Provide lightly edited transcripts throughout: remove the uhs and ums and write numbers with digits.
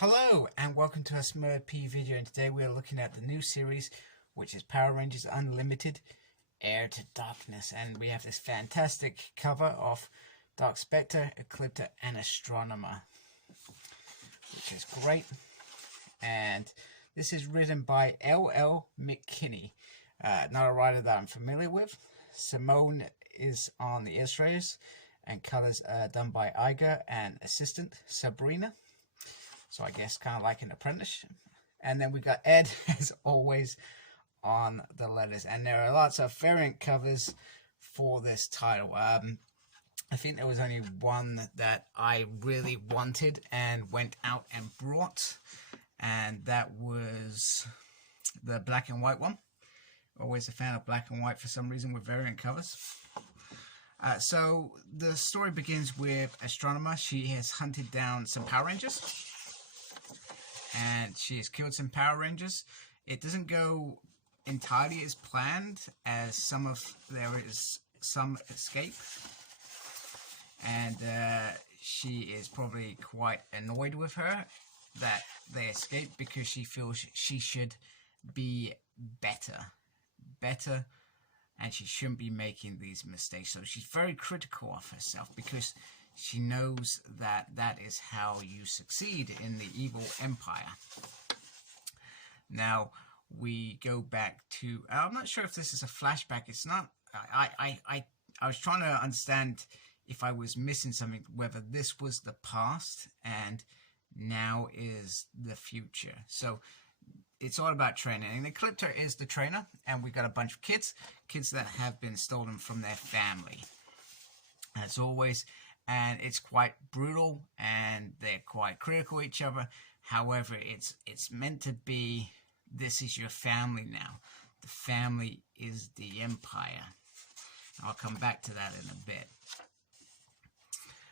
Hello and welcome to a SmurP video, and today we are looking at the new series, which is Power Rangers Unlimited Heir to Darkness, and we have this fantastic cover of Dark Spectre, Ecliptor and Astronomer, which is great. And this is written by L.L. McKinney, not a writer that I'm familiar with. Simone is on the illustrators, and colors done by Iger and assistant Sabrina. So I guess kind of like an apprentice. And then we got Ed, as always, on the letters. And there are lots of variant covers for this title. I think there was only one that I really wanted and went out and brought. And that was the black and white one. Always a fan of black and white for some reason with variant covers. So the story begins with Astronomer. She has hunted down some Power Rangers. And she has killed some Power Rangers. It doesn't go entirely as planned, as there is some escape. And she is probably quite annoyed with her that they escaped, because she feels she should be better, and she shouldn't be making these mistakes. So she's very critical of herself, because she knows that that is how you succeed in the evil empire. Now we go back to, I'm not sure if this is a flashback. It's not. I was trying to understand if I was missing something, whether this was the past and now is the future. So it's all about training, and Ecliptor is the trainer, and we got a bunch of kids that have been stolen from their family, as always. And it's quite brutal, and they're quite critical of each other. However, it's meant to be, this is your family now. The family is the empire. I'll come back to that in a bit.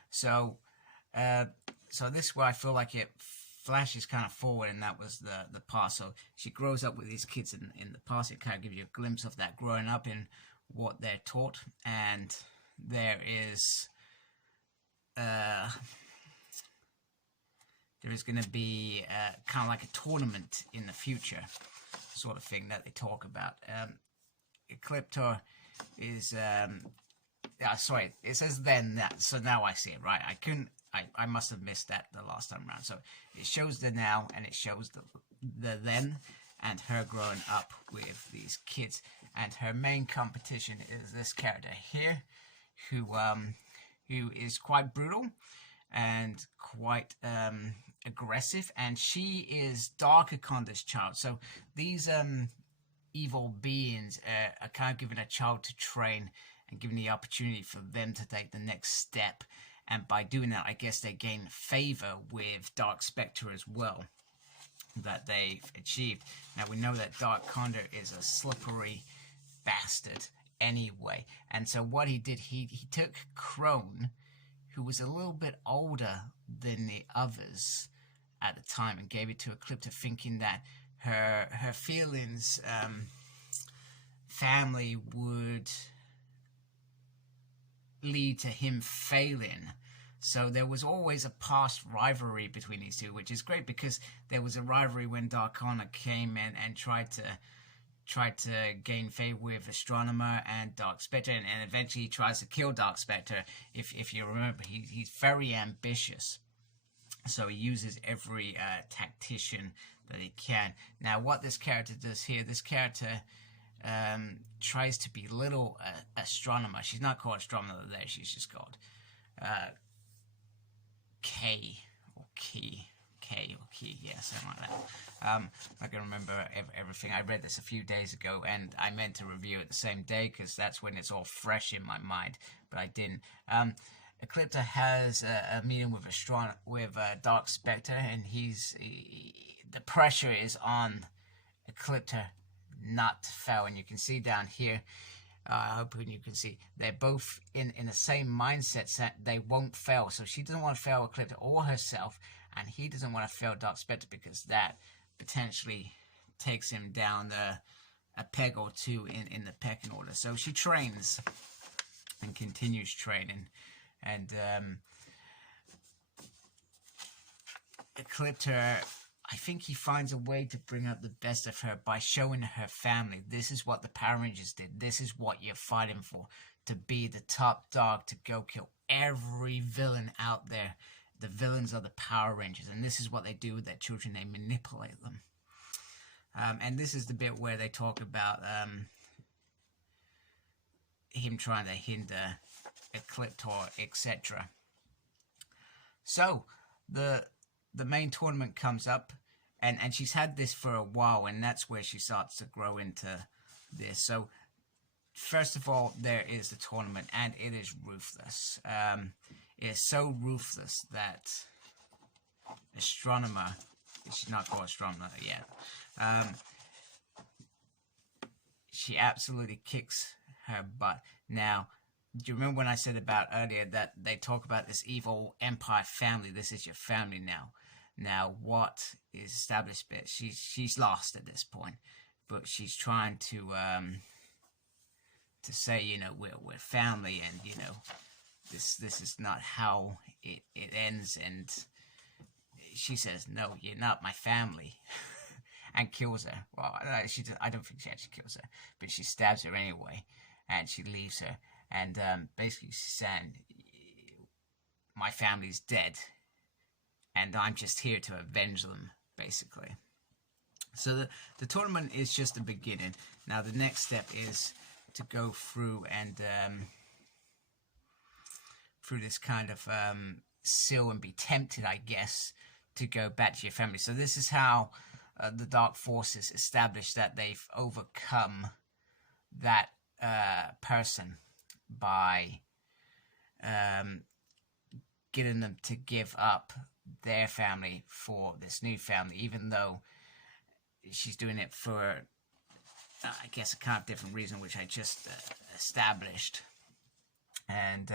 So, so this is where I feel like it flashes kind of forward, and that was the past. So she grows up with these kids in the past. It kind of gives you a glimpse of that growing up in what they're taught. And there is going to be kind of like a tournament in the future, sort of thing that they talk about. Ecliptor is sorry, it says then that, so now I see it, right? I must have missed that the last time around. So it shows the now, and it shows the then, and her growing up with these kids. And her main competition is this character here, who is quite brutal and quite aggressive, and she is Dark Akonda's child. So these evil beings are kind of given a child to train and given the opportunity for them to take the next step, and by doing that, I guess they gain favor with Dark Spectre as well, that they've achieved. Now we know that Dark Akonda is a slippery bastard anyway, and so what he did, he took Crone, who was a little bit older than the others at the time, and gave it to Ecliptor, thinking that her feelings, family would lead to him failing. So there was always a past rivalry between these two, which is great, because there was a rivalry when Dark Akonda came in and tried to gain favor with Astronomer and Dark Spectre, and eventually he tries to kill Dark Spectre. If you remember, he's very ambitious, so he uses every tactician that he can. Now what this character does here, this character tries to belittle Astronomer. She's not called Astronomer there, she's just called K, yeah, something like that. I'm not going to remember everything. I read this a few days ago, and I meant to review it the same day, because that's when it's all fresh in my mind, but I didn't. Ecliptor has a meeting with Dark Spectre, and the pressure is on Ecliptor not to fail, and you can see down here, I hope you can see, they're both in the same mindset that they won't fail. So she doesn't want to fail Ecliptor or herself, and he doesn't want to fail Dark Spectre, because that potentially takes him down a peg or two in the pecking order. So she trains and continues training, and Ecliptor, I think he finds a way to bring out the best of her by showing her family. This is what the Power Rangers did. This is what you're fighting for. To be the top dog, to go kill every villain out there. The villains are the Power Rangers, and this is what they do with their children. They manipulate them. And this is the bit where they talk about him trying to hinder Ecliptor, etc. So the main tournament comes up, and she's had this for a while, and that's where she starts to grow into this. So first of all, there is the tournament, and it is ruthless. It is so ruthless that Astronomer, she's not called Astronomer yet, she absolutely kicks her butt. Now, do you remember when I said about earlier that they talk about this evil Empire family? This is your family now. Now, what is established? Bit she's lost at this point, but she's trying to say, you know, we're family, and you know, this is not how it ends. And she says, no, you're not my family, and kills her. Well, I don't think she actually kills her, but she stabs her anyway, and she leaves her. And basically she's saying, my family's dead, and I'm just here to avenge them, basically. So the tournament is just the beginning. Now the next step is to go through and through this kind of seal and be tempted, I guess, to go back to your family. So this is how the Dark Forces establish that they've overcome that person by getting them to give up their family for this new family, even though she's doing it for, I guess, a kind of different reason, which I just established. And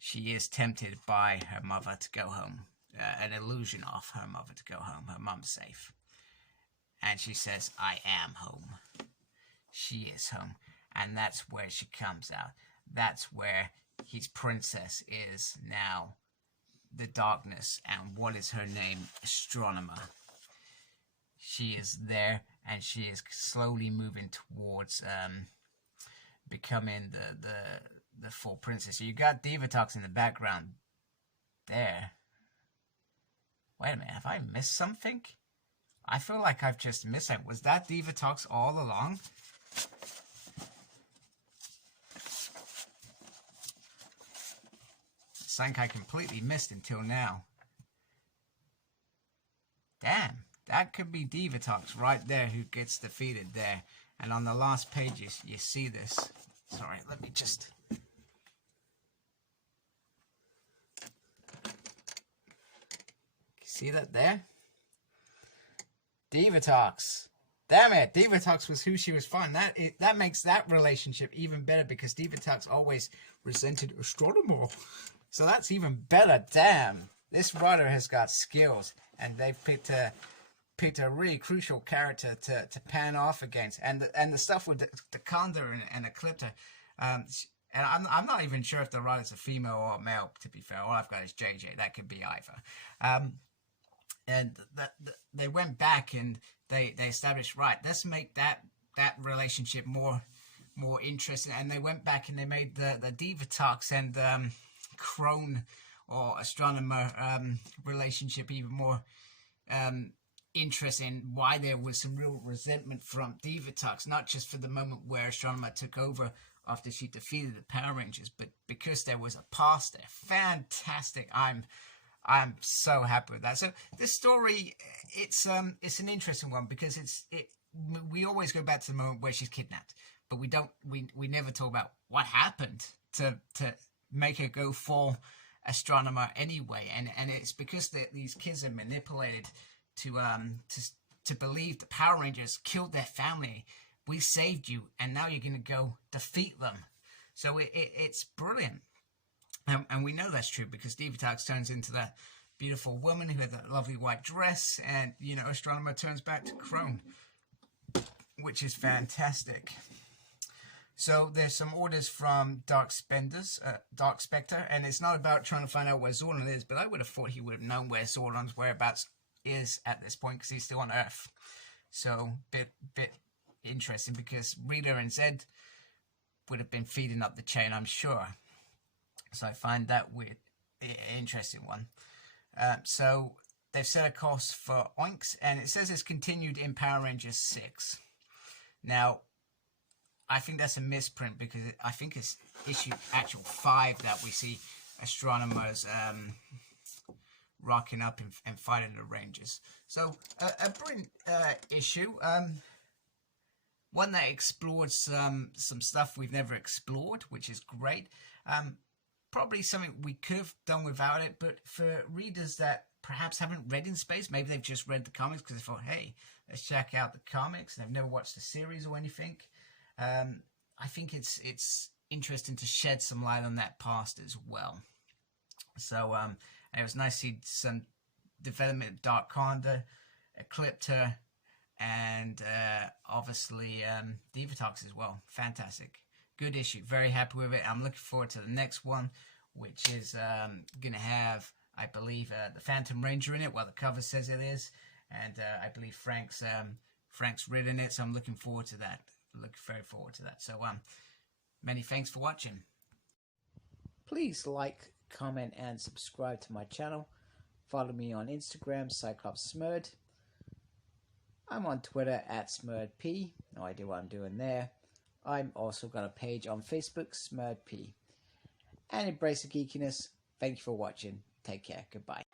she is tempted by her mother to go home, an illusion of her mother to go home. Her mom's safe. And she says, I am home. She is home. And that's where she comes out. That's where his princess is now. The darkness. And what is her name? Astronomer. She is there, and she is slowly moving towards becoming the full princess. So you got Divatox in the background there. Wait a minute, have I missed something? I feel like I've just missed it. Was that Divatox all along? Something I completely missed until now. Damn, that could be Divatox right there who gets defeated there. And on the last page you see this. Sorry, let me just... See that there? Divatox. Damn it, Divatox was who she was finding. That makes that relationship even better, because Divatox always resented Astronomer. So that's even better. Damn, this writer has got skills, and they've picked a really crucial character to pan off against. And the stuff with the Condor and Ecliptor, and I'm not even sure if the writer's a female or a male, to be fair. All I've got is JJ. That could be either. And they went back and they established, right, let's make that relationship more interesting. And they went back and they made the Divatox and Crone or Astronomer relationship even more interesting. Why there was some real resentment from Divatox, not just for the moment where Astronomer took over after she defeated the Power Rangers, but because there was a past there. Fantastic. I'm so happy with that. So this story, it's an interesting one, because we always go back to the moment where she's kidnapped, but we never talk about what happened to make her go for Astronomer anyway. And it's because these kids are manipulated to believe the Power Rangers killed their family. We saved you, and now you're going to go defeat them. So it's brilliant. And we know that's true, because Divatox turns into that beautiful woman who had that lovely white dress, and, you know, Astronomer turns back to Crone, which is fantastic. So there's some orders from Dark Spectre, and it's not about trying to find out where Zordon is, but I would have thought he would have known where Zordon's whereabouts is at this point because he's still on Earth. So bit interesting, because Rita and Zed would have been feeding up the chain, I'm sure. So I find that weird, interesting one. So they've set a course for Oinks, and it says it's continued in Power Rangers 6. Now, I think that's a misprint, because I think it's issue 5 that we see astronomers rocking up and fighting the Rangers. So a brilliant issue. One that explored some stuff we've never explored, which is great. Probably something we could have done without it, but for readers that perhaps haven't read In Space, maybe they've just read the comics because they thought, hey, let's check out the comics, and they've never watched the series or anything. I think it's interesting to shed some light on that past as well. So it was nice to see some development of Dark Conda, Ecliptor, and obviously Divatox as well. Fantastic. Good issue. Very happy with it. I'm looking forward to the next one, which is going to have, I believe, the Phantom Ranger in it. Well, the cover says it is. And I believe Frank's written it, so I'm looking forward to that. Look very forward to that. So many thanks for watching. Please like, comment, and subscribe to my channel. Follow me on Instagram, Cyclops Smurd. I'm on Twitter at SmurdP. No idea what I'm doing there. I'm also got a page on Facebook, SmurdP. And embrace the geekiness. Thank you for watching. Take care. Goodbye.